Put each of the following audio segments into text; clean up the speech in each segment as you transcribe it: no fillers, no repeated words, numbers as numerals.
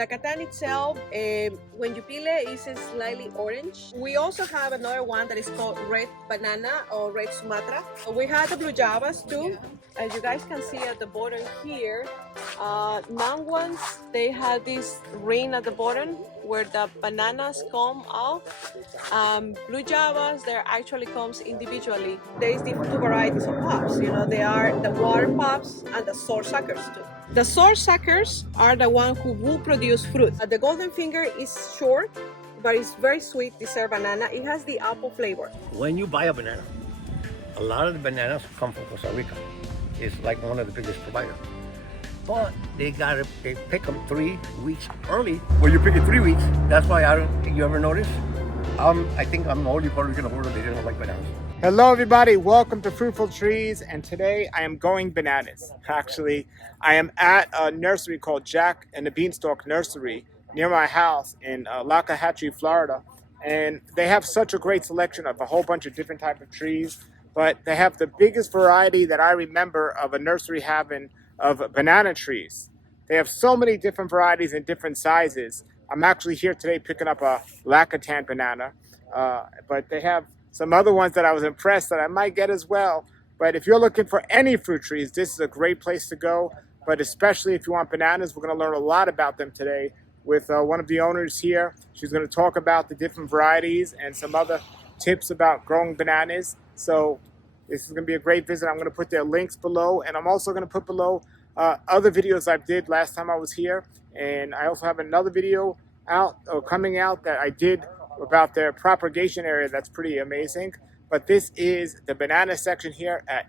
Lacatan itself, when you peel it, is slightly orange. We also have another one that is called red banana or red Sumatra. We have the blue javas too. As you guys can see at the bottom here, young ones, they have this ring at the bottom where the bananas come out. Blue javas, there actually comes individually. There is different two varieties of pups. You know, they are the water pups and the sour suckers too. The sour suckers are the one who will produce fruit. The golden finger is short, but it's very sweet dessert banana. It has the apple flavor. When you buy a banana, a lot of the bananas come from Costa Rica. It's like one of the biggest providers. But they pick them 3 weeks early. Well, you pick it 3 weeks. That's why you ever notice? I think I'm the only Puerto Rican in the world that didn't like bananas. Hello everybody, welcome to Fruitful Trees, and today I am going bananas. Actually, I am at a nursery called Jack and the Beanstalk Nursery near my house in Lacatan, Florida. And they have such a great selection of a whole bunch of different types of trees, but they have the biggest variety that I remember of a nursery having of banana trees. They have so many different varieties and different sizes. I'm actually here today picking up a Lacatan banana, but they have some other ones that I was impressed that I might get as well. But if you're looking for any fruit trees, this is a great place to go. But especially if you want bananas, we're going to learn a lot about them today with one of the owners here. She's going to talk about the different varieties and some other tips about growing bananas. So this is going to be a great visit. I'm going to put their links below, and I'm also going to put below other videos I did last time I was here. And I also have another video coming out that I did about their propagation area. That's pretty amazing. But this is the banana section here at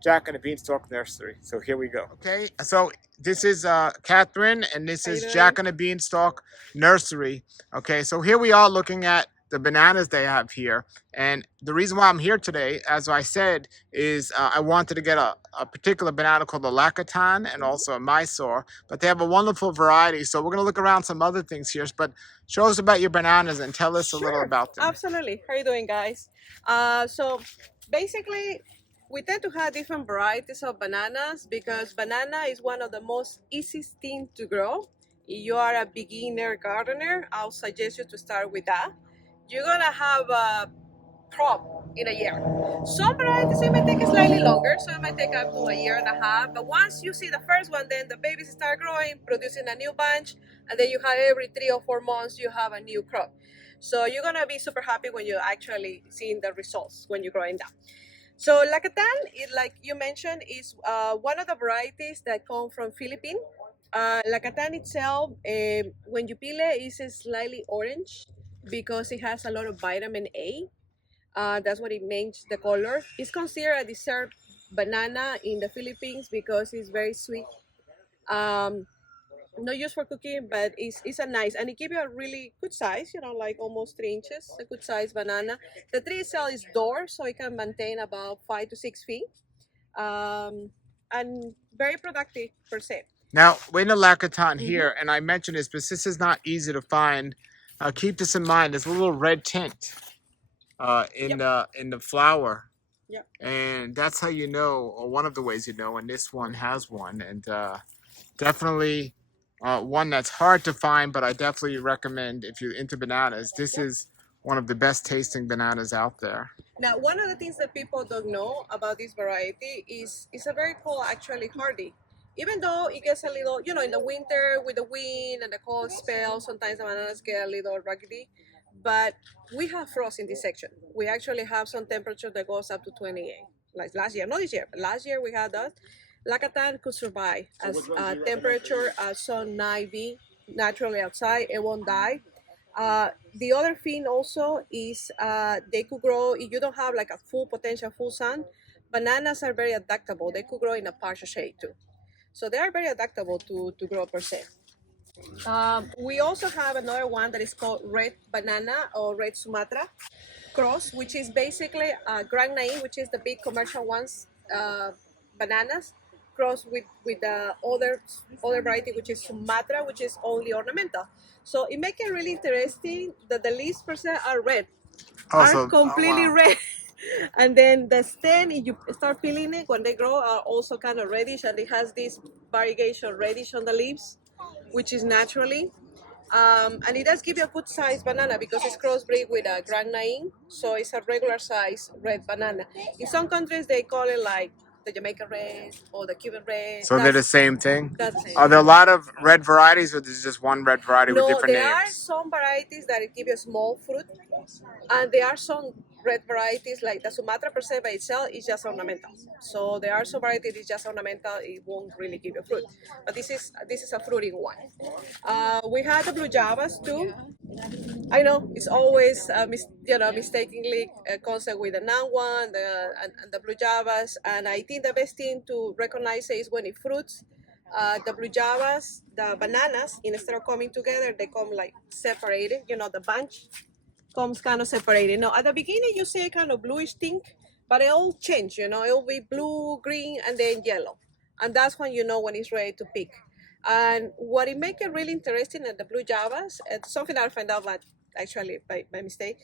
Jack and the Beanstalk Nursery. So here we go. Okay, so this is Catherine, and this is Jack and the Beanstalk Nursery. Okay, so here we are looking at the bananas they have here. And the reason why I'm here today, as I said, is I wanted to get a particular banana called the Lacatan and also a Mysore. But they have a wonderful variety. So we're going to look around some other things here. But show us about your bananas and tell us a little about them. Absolutely. How are you doing, guys? So basically, we tend to have different varieties of bananas because banana is one of the most easiest things to grow. If you are a beginner gardener, I'll suggest you to start with that. You're gonna have a crop in a year. Some varieties, it might take slightly longer, so it might take up to a year and a half. But once you see the first one, then the babies start growing, producing a new bunch, and then you have every 3 or 4 months you have a new crop. So you're gonna be super happy when you're actually seeing the results when you're growing them. So Lacatan, like you mentioned, is one of the varieties that come from Philippines. Lacatan itself, when you peel it, is slightly orange because it has a lot of vitamin A. That's what it makes the color. It's considered a dessert banana in the Philippines because it's very sweet. Not used for cooking, but it's a nice, and it gives you a really good size, you know, like almost 3 inches, a good size banana. The tree itself is Dwarf, so it can maintain about 5 to 6 feet, and very productive per se. Now, we're in the Lacatan here, and I mentioned this, but this is not easy to find. Keep this in mind. There's a little red tint in the flower. Yep. And that's how you know, or one of the ways you know, and this one has one. And definitely one that's hard to find, but I definitely recommend if you're into bananas. This is one of the best tasting bananas out there. Now, one of the things that people don't know about this variety is it's a very cold, actually hardy. Even though it gets a little, you know, in the winter with the wind and the cold spell, sometimes the bananas get a little raggedy. But we have frost in this section. We actually have some temperature that goes up to 28. Like last year, not this year, but last year we had that. Lacatan could survive as temperature so 90 naturally outside. It won't die. The other thing also is they could grow if you don't have like a full potential, full sun. Bananas are very adaptable. They could grow in a partial shade too. So they are very adaptable to grow per se. We also have another one that is called red banana or red Sumatra cross, which is basically Grand Naim, which is the big commercial ones, bananas, crossed with the other variety, which is Sumatra, which is only ornamental. So it makes it really interesting that the leaves per se are red, are completely red. And then the stem, if you start peeling it, when they grow, are also kind of reddish, and it has this variegation reddish on the leaves. which is naturally. And it does give you a good size banana because it's crossbreed with a Grand Naim, so it's a regular size red banana. In some countries they call it like the Jamaican red or the Cuban red. So they're the same thing? That's the same Are there a thing. lot of red varieties, or there's just one red variety with No, different there are names? some varieties that it give you a small fruit, and there are some red varieties like the Sumatra per se by itself is just ornamental. So there are some varieties it's just ornamental; it won't really give you fruit. But this is a fruiting one. We had the blue javas too. I know it's always mistakenly a concept with the Namwah and the blue javas, and I think the best thing to recognize is when it fruits. The blue javas, the bananas, instead of coming together, they come like separated. The bunch comes kind of separated. Now, at the beginning, you see kind of bluish tint, but it'll change. It'll be blue, green, and then yellow, and that's when you know when it's ready to pick. And what it make it really interesting at the blue javas, it's something that I found out, but actually by mistake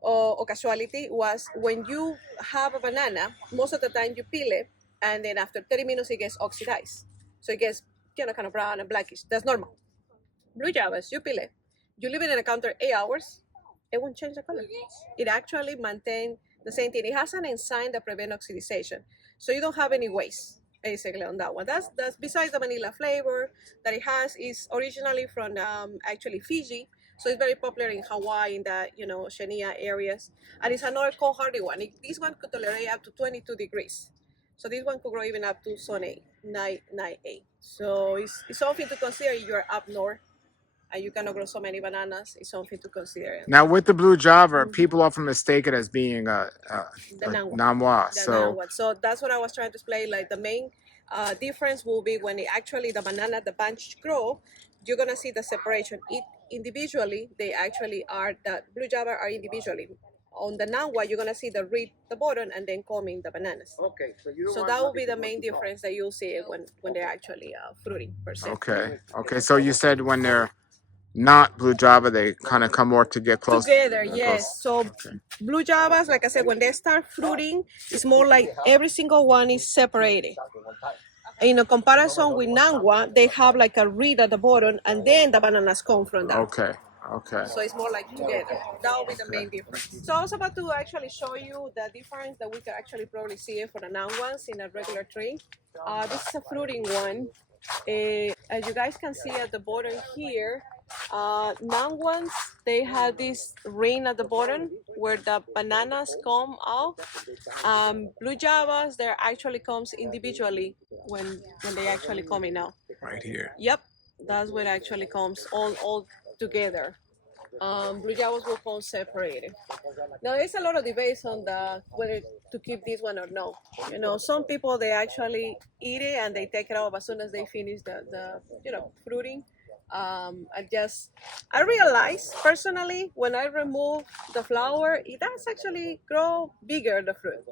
or casualty, was when you have a banana, most of the time you peel it, and then after 30 minutes it gets oxidized, so it gets kind of brown and blackish. That's normal. Blue javas, you peel it, you leave it in the counter 8 hours, it won't change the color. It actually maintains the same thing. It has an enzyme that prevents oxidization, so you don't have any waste basically on that one. That's besides the vanilla flavor that it has is originally from actually Fiji, so it's very popular in Hawaii in the Shania areas, and it's another cold hardy one. This one could tolerate up to 22 degrees, so this one could grow even up to zone 8, 9A. So it's something to consider if you're up north and you cannot grow so many bananas. It's something to consider. Now, with the blue java, people often mistake it as being The a Namwah. namwa. The So, Namwah. So that's what I was trying to explain. Like the main difference will be when the banana, the bunch grow, you're gonna see the separation. It individually, they actually are the blue java are individually. On the Namwah, you're gonna see the reed, the bottom, and then coming the bananas. Okay, So that will be the main difference that you'll see when they're actually fruiting per se. okay. So you said when they're not blue java, they kind of come more to get close. Together, yes. So Okay. blue javas, like I said, when they start fruiting, it's more like every single one is separated. In a comparison with Namwah, they have like a reed at the bottom, and then the bananas come from that. Okay. So it's more like together. That will be the main difference. So I was about to actually show you the difference that we can actually probably see for the Namwahs in a regular tree. This is a fruiting one. As you guys can see at the bottom here, Namwahs, they have this ring at the bottom where the bananas come out. Blue javas, there actually comes individually when they actually coming out. Right here. Yep, that's what actually comes all together. Blue javas will come separated. Now there's a lot of debates on whether to keep this one or no. Some people they actually eat it and they take it off as soon as they finish the fruiting. I realize personally when I remove the flower, it does actually grow bigger the fruit.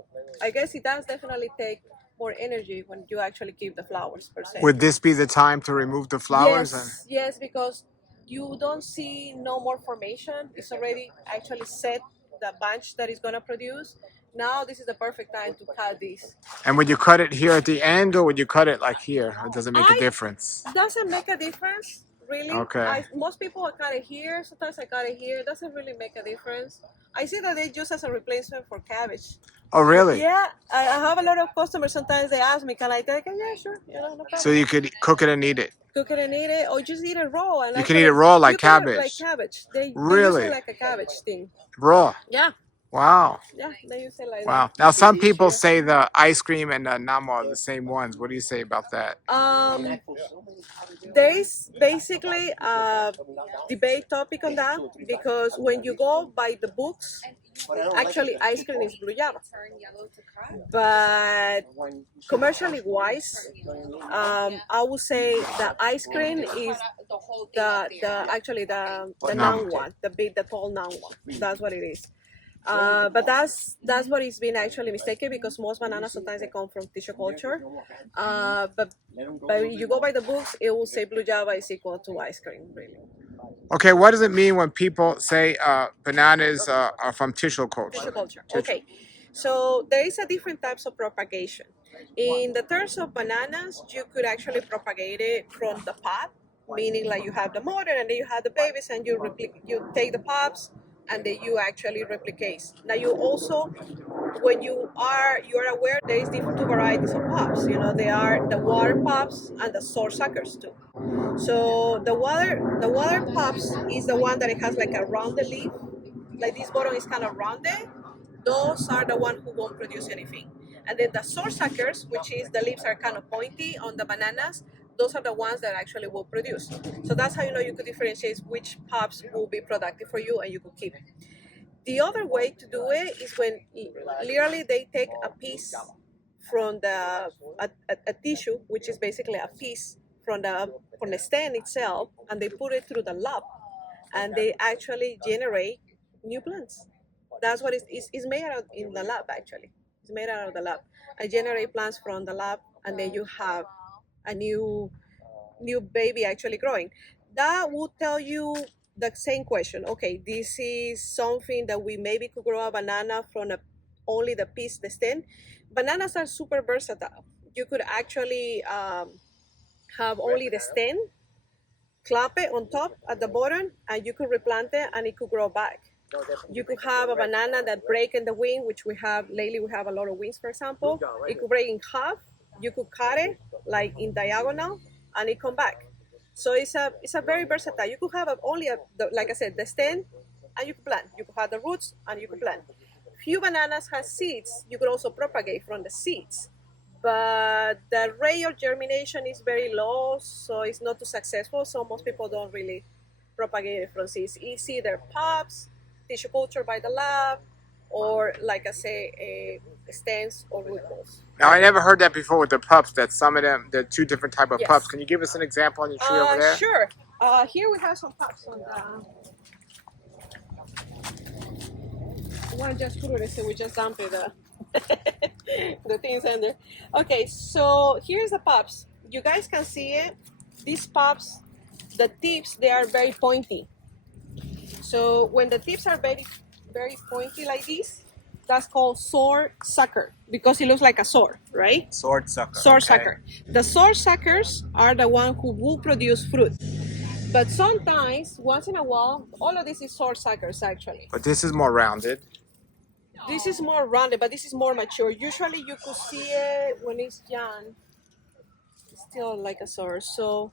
I guess it does definitely take more energy when you actually keep the flowers per se. Would this be the time to remove the flowers? Yes, because you don't see no more formation. It's already actually set the bunch that is gonna produce. Now this is the perfect time to cut this. And would you cut it here at the end, or would you cut it like here? Or does it make a difference? Doesn't make a difference, really. Okay. Most people cut it here. Sometimes I cut it here. It doesn't really make a difference. I see that they use as a replacement for cabbage. Oh, really? Yeah, I have a lot of customers. Sometimes they ask me, "Can I take it?" Yeah, sure. No problem. So you could cook it and eat it. Cook it and eat it, or just eat it raw. And You can eat it raw like cabbage. Like cabbage. They Really? use it like a cabbage thing. Raw. Yeah. Wow. Yeah, they use it like Wow. that. Now some people say the ice cream and the namwa are the same ones. What do you say about that? There is basically a debate topic on that because when you go by the books, actually ice cream is blue java. But commercially wise, I would say the ice cream is the Namwah, the tall Namwah. That's what it is. But that's what is being actually mistaken because most bananas sometimes they come from tissue culture. But if you go by the books, it will say blue java is equal to ice cream, really. Okay, what does it mean when people say bananas are from tissue culture? Tissue culture. Okay, so there is a different types of propagation. In the terms of bananas, you could actually propagate it from the pot, meaning like you have the mother and then you have the babies and you take the pups and then you actually replicate. Now you also, when you're aware there is different two varieties of pups. You know, they are the water pups and the sword suckers too. So the water pups is the one that it has like a rounded leaf, like this bottom is kind of rounded. Those are the ones who won't produce anything. And then the sword suckers, which is the leaves are kind of pointy on the bananas, those are the ones that actually will produce. So that's how you know you could differentiate which pups will be productive for you and you could keep. The other way to do it is when literally they take a piece from a tissue, which is basically a piece from the stem itself, and they put it through the lab, and they actually generate new plants. That's what it's made out in the lab actually. It's made out of the lab. I generate plants from the lab, and then you have a new baby actually growing. That would tell you the same question. Okay, this is something that we maybe could grow a banana from only the piece, the stem. Bananas are super versatile. You could actually have only the stem, clap it on top at the bottom, and you could replant it and it could grow back. You could have a banana that break in the wind, which we have lately. We have a lot of winds, for example. It could break in half. You could cut it like in diagonal, and it come back. So it's a very versatile. You could have like I said, the stem, and you could plant. You could have the roots, and you could plant. Few bananas have seeds. You could also propagate from the seeds, but the rate of germination is very low, so it's not too successful. So most people don't really propagate it from seeds. It's either pups, tissue culture by the lab, or like I say, stems or root balls. Now, I never heard that before with the pups, that some of them, the two different type of Yes. pups. Can you give us an example on your tree over there? Sure. Here we have some pups on the... I want to just put it so we just dump it, the things in there. Okay, so here's the pups. You guys can see it. These pups, the tips, they are very pointy. So when the tips are very, very pointy like this, that's called sword sucker because it looks like a sword, right? Sword sucker. Sword sucker. The sword suckers are the one who will produce fruit. But sometimes, once in a while, all of this is sword suckers actually. But this is more rounded. This is more rounded, but this is more mature. Usually you could see it when it's young. It's still like a sword. So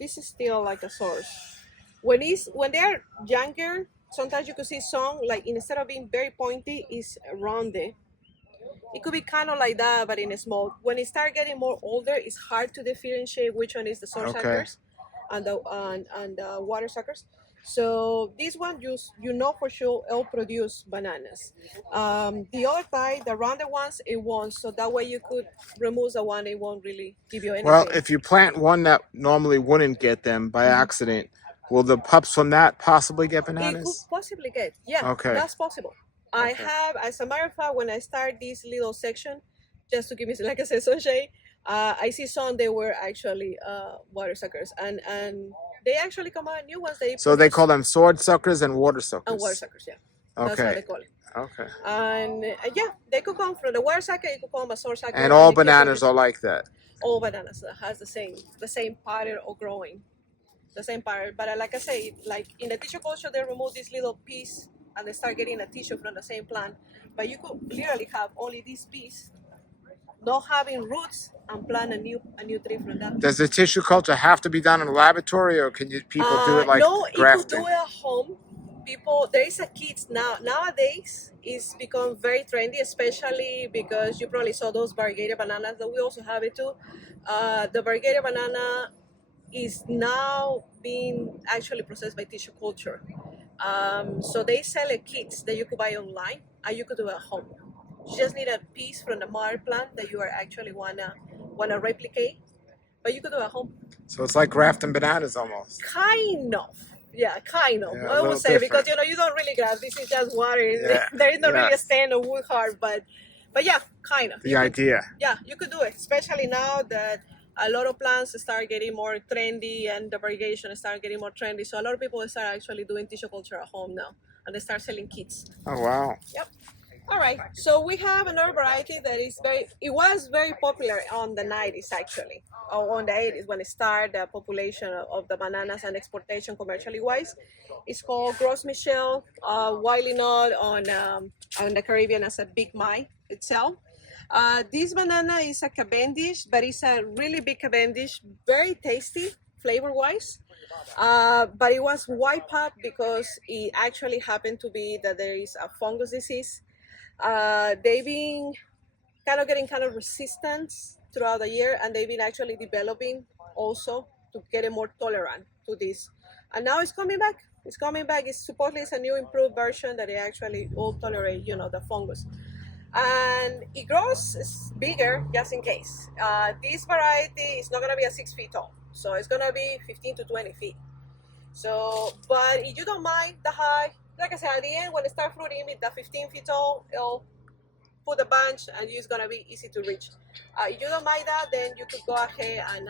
this is still like a sword. When they're younger, sometimes you could see some, like instead of being very pointy, is rounded. It could be kind of like that, but in a small. When it start getting more older, it's hard to differentiate which one is the sword suckers and the water suckers. So this one, you know for sure, it'll produce bananas. The other type, the rounded ones, it won't. So that way you could remove the one, it won't really give you anything. Well, if you plant one that normally wouldn't get them by accident, will the pups from that possibly get bananas? It could possibly get, yeah, Okay. That's possible. I have, as a matter of fact, when I start this little section, just to give me, like I said, sunshade, I see some, they were actually water suckers, and they actually come out new ones. So they call them sword suckers and water suckers? And water suckers, yeah. Okay. That's what they call it. Okay. And yeah, they could come from the water sucker, it could come a sword sucker. And all bananas are like that? All bananas has the same pattern of growing. The same pattern. But like I say, like in the tissue culture, they remove this little piece and they start getting a tissue from the same plant. But you could literally have only this piece, not having roots, and plant a new tree from that. Does the tissue culture have to be done in a laboratory, or can people do it like no, grafting? No, you could do it at home. There is a kit now. Nowadays, it's become very trendy, especially because you probably saw those variegated bananas that we also have it too. The variegated banana is now being actually processed by tissue culture. So they sell kits that you could buy online and you could do it at home. You just need a piece from the mother plant that you are actually wanna replicate, but you could do it at home. So it's like grafting bananas almost. Kind of. Yeah, kind of. Yeah, I would say different. Because you don't really graft. This is just water. Yeah. There is not really a stand or wood hard, but yeah, kind of. The idea. You could do it, especially now that a lot of plants start getting more trendy and the variegation start getting more trendy. So a lot of people start actually doing tissue culture at home now, and they start selling kits. Oh wow. Yep. All right, so we have another variety that is it was very popular on the 90s actually, or on the 80s when it started the population of the bananas and exportation commercially wise. It's called Gros Michel, widely known on the Caribbean as a Big Mai itself. This banana is a Cavendish, but it's a really big Cavendish, very tasty flavor wise. But it was wiped out because it actually happened to be that there is a fungus disease. They've been getting kind of resistance throughout the year, and they've been actually developing also to get it more tolerant to this. And now it's coming back. It's coming back. It's supposedly it's a new improved version that they actually will tolerate, the fungus. And it grows bigger just in case. This variety is not gonna be a 6 feet tall, so it's gonna be 15 to 20 feet. So, but if you don't mind the height, like I said, at the end when it starts fruiting with the 15 feet tall, it'll put a bunch and it's gonna be easy to reach. If you don't mind that, then you could go ahead and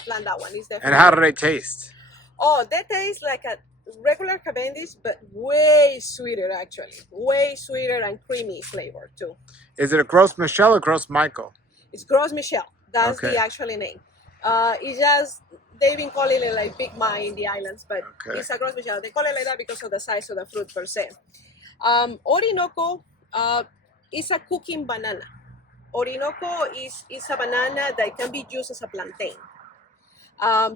plant that one. It's definitely. And how do they taste? Oh, they taste like a regular Cavendish, but way sweeter actually, way sweeter and creamy flavor too. Is it a Gros Michel or Gros Michael? It's Gros Michel. That's Okay. the actual name. It's just they've been calling it like Big Mai in the islands, but Okay. it's a Gros Michel. They call it like that because of the size of the fruit per se. Orinoco is a cooking banana. Orinoco is a banana that can be used as a plantain.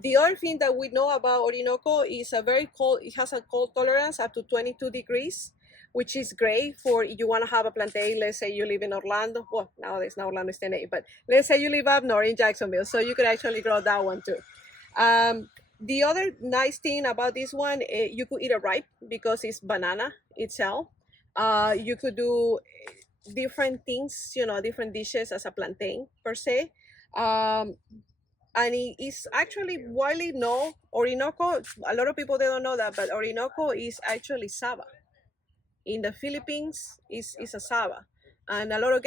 The other thing that we know about Orinoco is a very cold. It has a cold tolerance up to 22 degrees, which is great for if you want to have a plantain. Let's say you live in Orlando. Well, nowadays now Orlando is 10 but let's say you live up north in Jacksonville, so you could actually grow that one too. The other nice thing about this one, you could eat it ripe because it's banana itself. You could do different things, different dishes as a plantain per se. And it is actually widely known. Orinoco, a lot of people they don't know that, but Orinoco is actually Saba. In the Philippines, is a Saba, and a lot of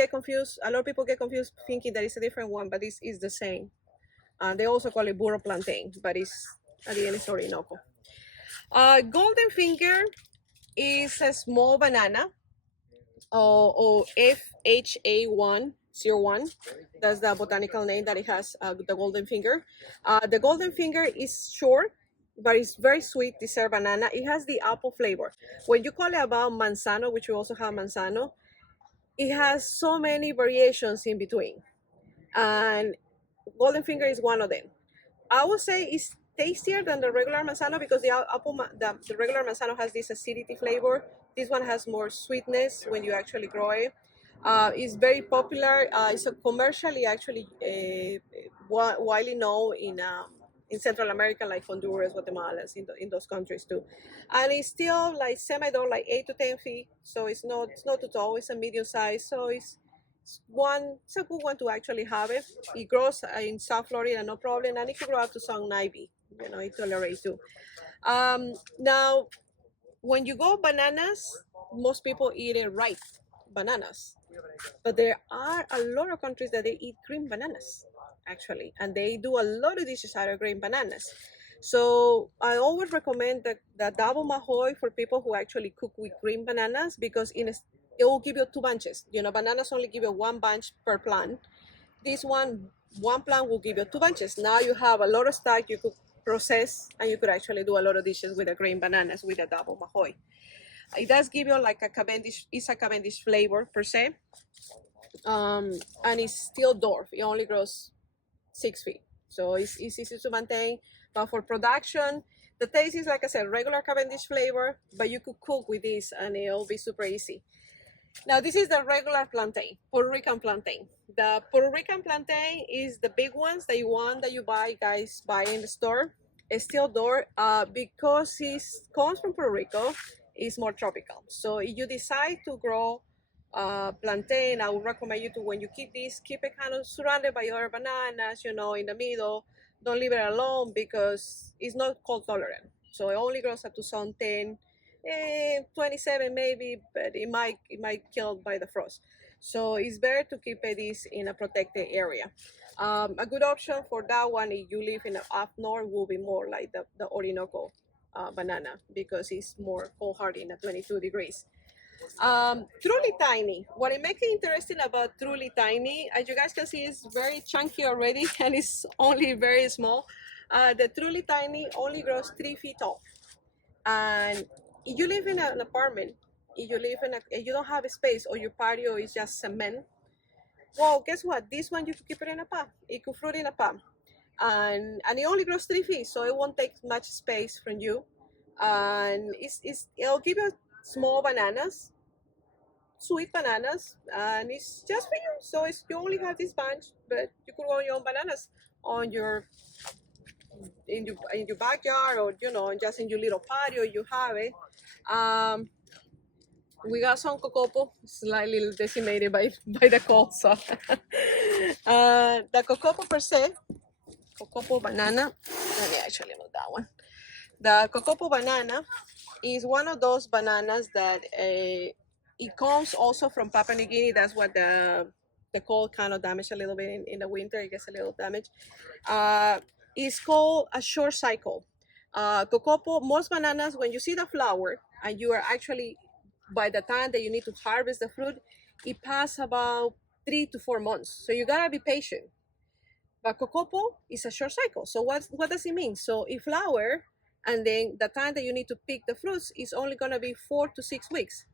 people get confused thinking that it's a different one, but it's the same. They also call it Burro plantain, but it's at the end it's Orinoco. Golden finger is a small banana, or FHA101. That's the botanical name that it has, the golden finger. The golden finger is short, but it's very sweet dessert banana. It has the apple flavor. When you call it about manzano, which we also have manzano, it has so many variations in between. And golden finger is one of them. I would say it's tastier than the regular manzano because the regular manzano has this acidity flavor. This one has more sweetness when you actually grow it. It's very popular. It's a commercially actually widely known in Central America, like Honduras, Guatemala, in those countries too. And it's still like semi-tall, like 8 to 10 feet. So it's not too tall. It's a medium size. So it's a good one to actually have it. It grows in South Florida, no problem, and it can grow up to some ivy. It tolerates too. Now, when you go bananas, most people eat it ripe bananas, but there are a lot of countries that they eat green bananas actually, and they do a lot of dishes out of green bananas. So I always recommend the double Mahoi for people who actually cook with green bananas because it will give you 2 bunches. Bananas only give you 1 bunch per plant. This one plant will give you 2 bunches. Now you have a lot of stock you could process, and you could actually do a lot of dishes with the green bananas with a double Mahoi. It does give you like a Cavendish flavor per se, and it's still dwarf. It only grows 6 feet, so it's easy to maintain. But for production, the taste is, like I said, regular Cavendish flavor, but you could cook with this and it'll be super easy. Now this is the regular plantain, Puerto Rican plantain. The Puerto Rican plantain is the big ones that you buy in the store. It's still door because it comes from Puerto Rico. It's more tropical. So if you decide to grow plantain, I would recommend you to, when you keep it kind of surrounded by other bananas, in the middle. Don't leave it alone because it's not cold tolerant. So it only grows up to some 10, 27 maybe, but it might kill by the frost. So it's better to keep this in a protected area. A good option for that one, if you live in the up north, will be more like the Orinoco banana because it's more cold hardy at 22 degrees. Truly tiny. What it makes it interesting about truly tiny, as you guys can see, it's very chunky already, and it's only very small. The truly tiny only grows 3 feet tall, and if you live in an apartment, if you don't have a space or your patio is just cement, well, guess what? This one you could keep it in a pot. It could fruit in a pot, and it only grows 3 feet, so it won't take much space from you, and it'll give you small bananas, sweet bananas, and it's just for you. So it's you only have this bunch, but you could grow your own bananas on your in your backyard, or just in your little patio you have it. We got some Kokopo, slightly decimated by the cold. So the Kokopo per se, Kokopo Banana, let me actually move that one. The Kokopo Banana is one of those bananas that it comes also from Papua New Guinea. That's what the cold kind of damage a little bit in the winter. It gets a little damage. It's called a short cycle. Kokopo, most bananas, when you see the flower and you are actually, by the time that you need to harvest the fruit, it passes about 3 to 4 months. So you gotta be patient. But Kokopo is a short cycle. So what does it mean? So it flower, and then the time that you need to pick the fruits is only gonna be 4 to 6 weeks.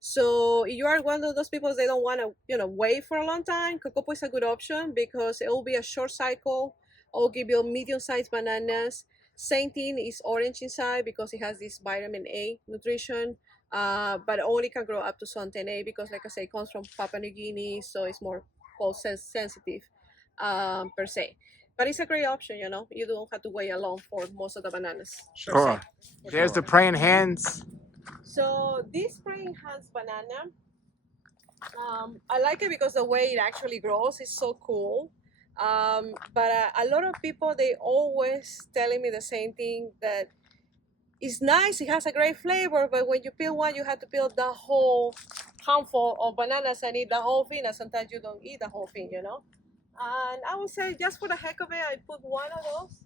So if you are one of those people that don't want to, wait for a long time, Kokopo is a good option because it will be a short cycle. I'll give you medium-sized bananas. Same thing is orange inside because it has this vitamin A nutrition, but only can grow up to Plantain A because, like I say, it comes from Papua New Guinea, so it's more cold sensitive per se. But it's a great option, You don't have to wait alone for most of the bananas. Sure. There's the praying hands. So this praying hands banana, I like it because the way it actually grows is so cool. But a lot of people, they always telling me the same thing, that it's nice, it has a great flavor, but when you peel one, you have to peel the whole handful of bananas and eat the whole thing, and sometimes you don't eat the whole thing, And I would say, just for the heck of it, I put one of those.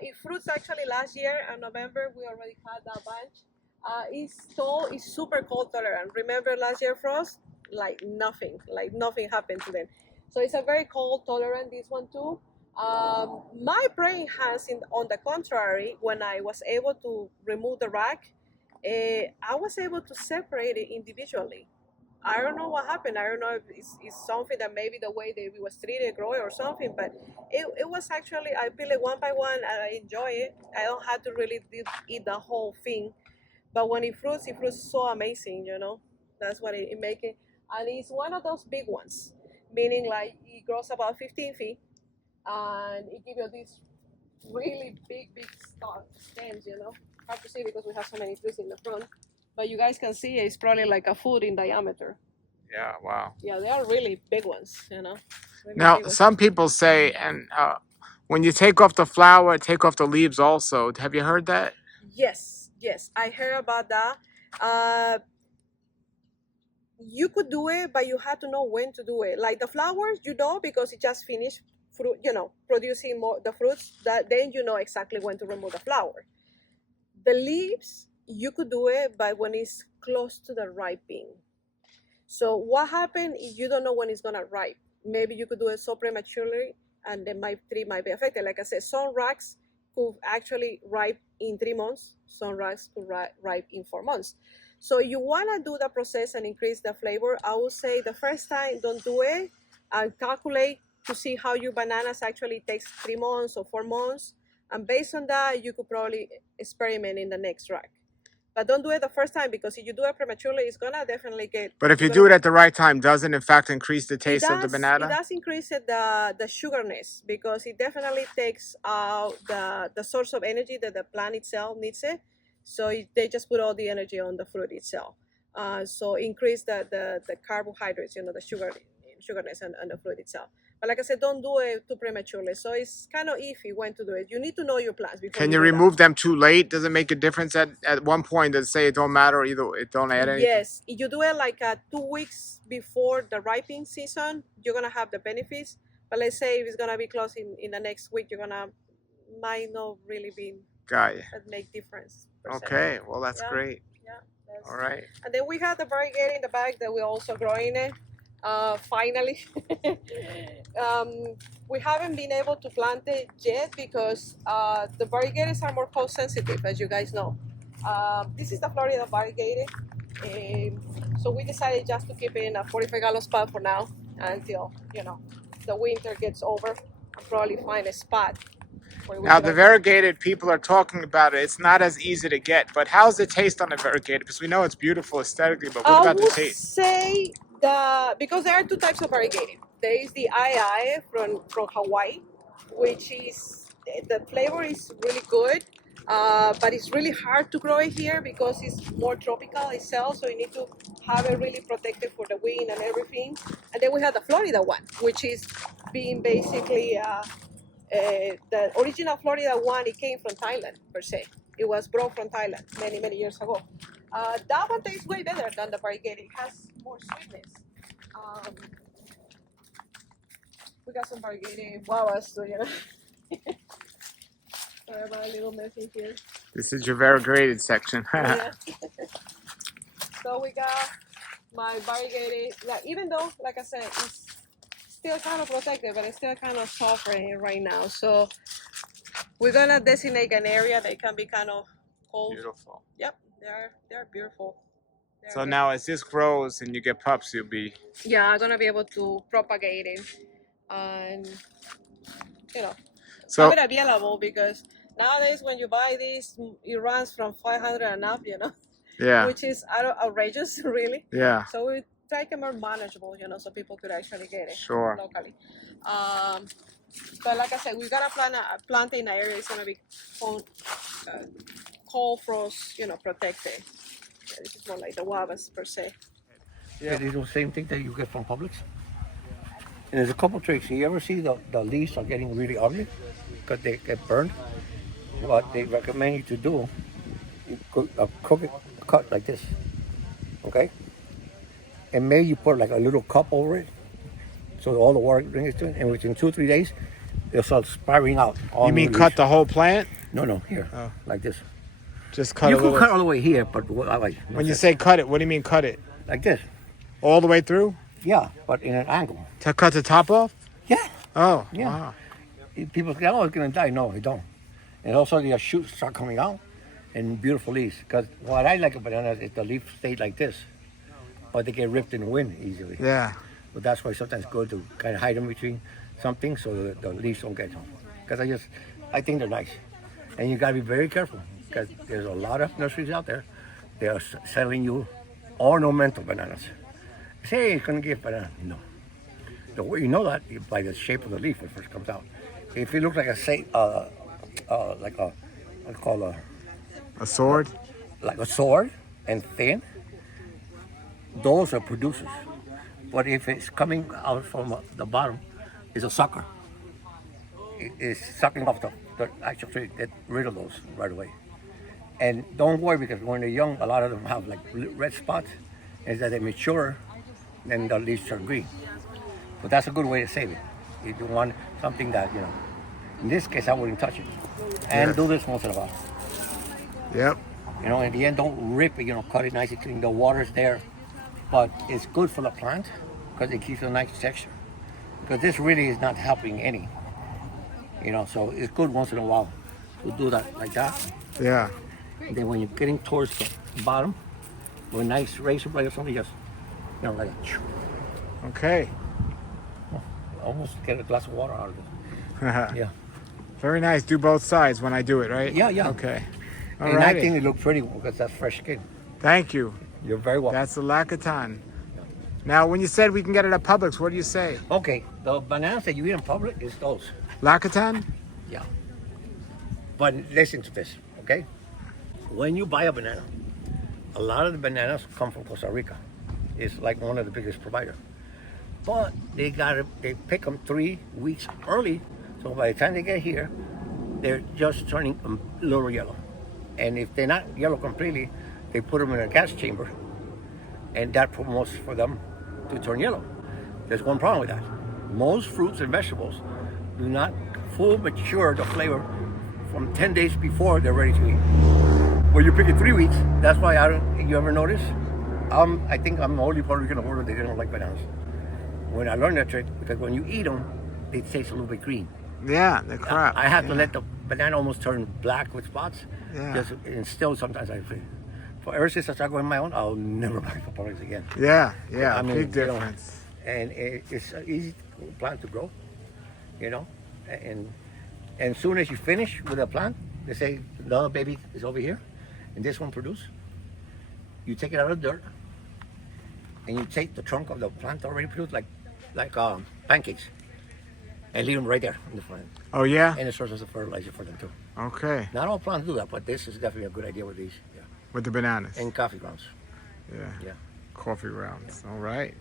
It fruits actually last year in November. We already had that bunch. It's tall, it's super cold tolerant. Remember last year frost? Like nothing happened to them. So it's a very cold tolerant, this one too. My praying hands, on the contrary, when I was able to remove the rack, I was able to separate it individually. I don't know what happened. I don't know if it's something that maybe the way that it was treated, growing or something, but it was actually, I peel it one by one and I enjoy it. I don't have to really eat the whole thing. But when it fruits so amazing, That's what it make it. And it's one of those big ones, meaning like it grows about 15 feet and it gives you these really big stems, Hard to see because we have so many trees in the front. But you guys can see it's probably like a foot in diameter. Yeah, wow. Yeah, they are really big ones, Really Now, big ones. some people say, and when you take off the flower, take off the leaves also. Have you heard that? Yes, I heard about that. You could do it, but you have to know when to do it. Like the flowers, because it just finished fruit, producing more the fruits. That then you know exactly when to remove the flower. The leaves, you could do it, but when it's close to the ripening. So what happens if you don't know when it's gonna ripe? Maybe you could do it so prematurely, and then my tree might be affected. Like I said, some racks could actually ripe in 3 months. Some racks could ripe in 4 months. So you wanna do the process and increase the flavor. I would say the first time, don't do it, and calculate to see how your bananas actually takes 3 months or 4 months. And based on that, you could probably experiment in the next rack. But don't do it the first time, because if you do it prematurely, it's gonna definitely get. But if you do it at the right time, doesn't in fact increase the It taste of the does. It banana? does increase the sugarness, because it definitely takes out the source of energy that the plant itself needs it. So they just put all the energy on the fruit itself. So increase the carbohydrates, the sugarness and the fruit itself. But like I said, don't do it too prematurely. So it's kind of iffy when to do it. You need to know your plants before. Can you do remove that. them too late? Does it make a difference at one point? Does it say it don't matter, either it don't add anything? Yes, if you do it like 2 weeks before the ripening season, you're gonna have the benefits. But let's say if it's gonna be close in the next week, might not really be Got you. make difference. Per se. Okay, well that's Yeah. great. Yeah, All right. And then we have the variegated in the back that we're also growing it. Finally. We haven't been able to plant it yet because the variegateds are more cold sensitive, as you guys know. This is the Florida variegated. So we decided just to keep it in a 45-gallon spot for now until, the winter gets over and probably find a spot where we Now can the open. variegated, people are talking about it. It's not as easy to get, but how's the taste on the variegated? Because we know it's beautiful aesthetically, but what I about the would taste? say because there are two types of variegated. There is the II from Hawaii, which is the flavor is really good, but it's really hard to grow it here because it's more tropical itself. So you need to have it really protected for the wind and everything. And then we have the Florida one, which is being basically the original Florida one. It came from Thailand per se. It was brought from Thailand many years ago. That one tastes way better than the variegated. It has more sweetness. Um, we got some variegated guavas, so sorry about a little messy here. This is your variegated section. Yeah. So we got my variegated. Even though, like I said, it's still kind of protected, but it's still kind of suffering right now. So we're gonna designate an area that can be kind of cold. Beautiful. Yep, they're beautiful. So now as this grows and you get pups, you'll be... Yeah, I'm gonna be able to propagate it and So have it available because nowadays when you buy this, it runs from 500 and up, yeah, which is outrageous, really. yeah, So we try to more manageable, so people could actually get it sure. locally. But like I said, we gotta plant in an area that's gonna be cold frost, protected. Yeah, this is more like the guavas per se. It is the same thing that you get from Publix. And there's a couple tricks. You ever see the leaves are getting really ugly because they get burned? What they recommend you to do, you cook it, cut like this, okay? And maybe you put like a little cup over it so all the water brings to it, and within 2-3 days, they'll start spiraling out. You mean cut the whole plant? No, here, Oh. like this. Just cut You a can little... cut all the way here, but like When you say cut it, what do you mean cut it? like this, All the way through? yeah, but in an angle. To cut the top off? Yeah. Oh, Yeah. wow. People say, oh, it's gonna die. No, they don't. And also the shoots start coming out and beautiful leaves. Because what I like about bananas is the leaves stay like this, but they get ripped in the wind easily. Yeah. But that's why sometimes it's good to kind of hide them between something so the leaves don't get them. Because I think they're nice. And you gotta be very careful because there's a lot of nurseries out there. They are selling you ornamental bananas. Say, hey, it's gonna give banana. No. The way you know that is by the shape of the leaf when it first comes out. If it looks like like A sword? a sword and thin, those are producers. But if it's coming out from the bottom, it's a sucker. It's sucking off the actual tree. Get rid of those right away. And don't worry because when they're young, a lot of them have like red spots. As they mature, then the leaves turn green. But that's a good way to save it. If you want something that, in this case, I wouldn't touch it. And do this once in a while. Yep. In the end, don't rip it, cut it nice and clean. The water's there, but it's good for the plant because it keeps a nice texture. Because this really is not helping any, so it's good once in a while to do that like that. Yeah. And then when you're getting towards the bottom, with a nice razor blade or something, just, like a, Okay. almost get a glass of water out of it. Yeah. Very nice. Do both sides when I do it, right? Yeah. Okay. All And right. I think it looks pretty because that's fresh skin. Thank you. You're very welcome. That's the Lacatan. Now, when you said we can get it at Publix, what do you say? Okay, the bananas that you eat in public is those. Lacatan? Yeah. But listen to this, okay? When you buy a banana, a lot of the bananas come from Costa Rica. It's like one of the biggest providers. But they pick them 3 weeks early, so by the time they get here, they're just turning a little yellow. And if they're not yellow completely, they put them in a gas chamber, and that promotes for them to turn yellow. There's one problem with that. Most fruits and vegetables do not full mature the flavor from 10 days before they're ready to eat. where you pick it 3 weeks. That's why I don't. You ever notice? I think I'm the only Puerto Rican in the world that didn't like bananas. When I learned that trick, because when you eat them, they taste a little bit green. Yeah, the crap. I have to let the banana almost turn black with spots. Yeah. Just, and still sometimes I feel. For ever since I started growing my own, I'll never buy products again. Yeah, I mean, big difference. And it's an easy plant to grow, you know. And as soon as you finish with a plant, they say the other baby is over here, and this one produce. You take it out of the dirt, and you take the trunk of the plant already produced, like pancakes, and leave them right there in the front. Oh yeah? And it serves as a fertilizer for them too. Okay. Not all plants do that, but this is definitely a good idea with these. Yeah. With the bananas. And coffee grounds. Yeah. Yeah. Coffee grounds. All right.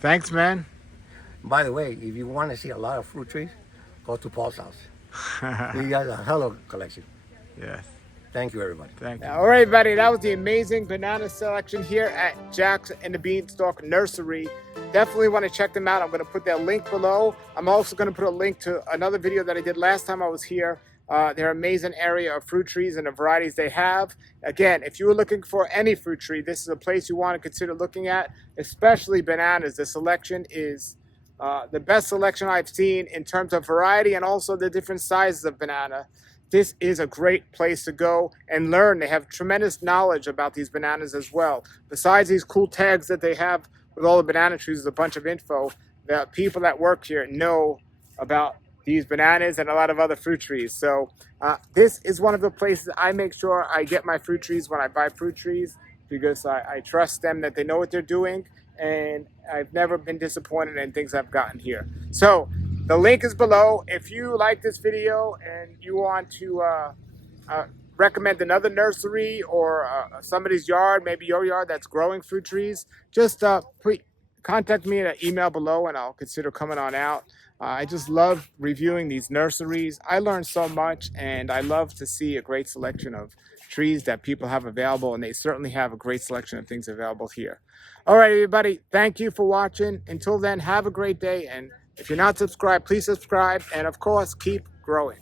Thanks, man. By the way, if you want to see a lot of fruit trees, go to Paul's house. He got a hell of a collection. Yes. Thank you, everybody. Thank you. All right, everybody. That was the amazing banana selection here at Jack's and the Beanstalk Nursery. Definitely want to check them out. I'm going to put that link below. I'm also going to put a link to another video that I did last time I was here. Their amazing area of fruit trees and the varieties they have. Again, if you were looking for any fruit tree, this is a place you want to consider looking at, especially bananas. The selection is the best selection I've seen in terms of variety and also the different sizes of banana. This is a great place to go and learn. They have tremendous knowledge about these bananas as well. Besides these cool tags that they have with all the banana trees, there's a bunch of info that people that work here know about these bananas and a lot of other fruit trees. So this is one of the places I make sure I get my fruit trees when I buy fruit trees, because I trust them that they know what they're doing, and I've never been disappointed in things I've gotten here. So the link is below. If you like this video and you want to recommend another nursery or somebody's yard, maybe your yard that's growing fruit trees, just contact me at an email below and I'll consider coming on out. I just love reviewing these nurseries. I learn so much, and I love to see a great selection of trees that people have available, and they certainly have a great selection of things available here. All right, everybody, thank you for watching. Until then, have a great day, and if you're not subscribed, please subscribe, and of course, keep growing.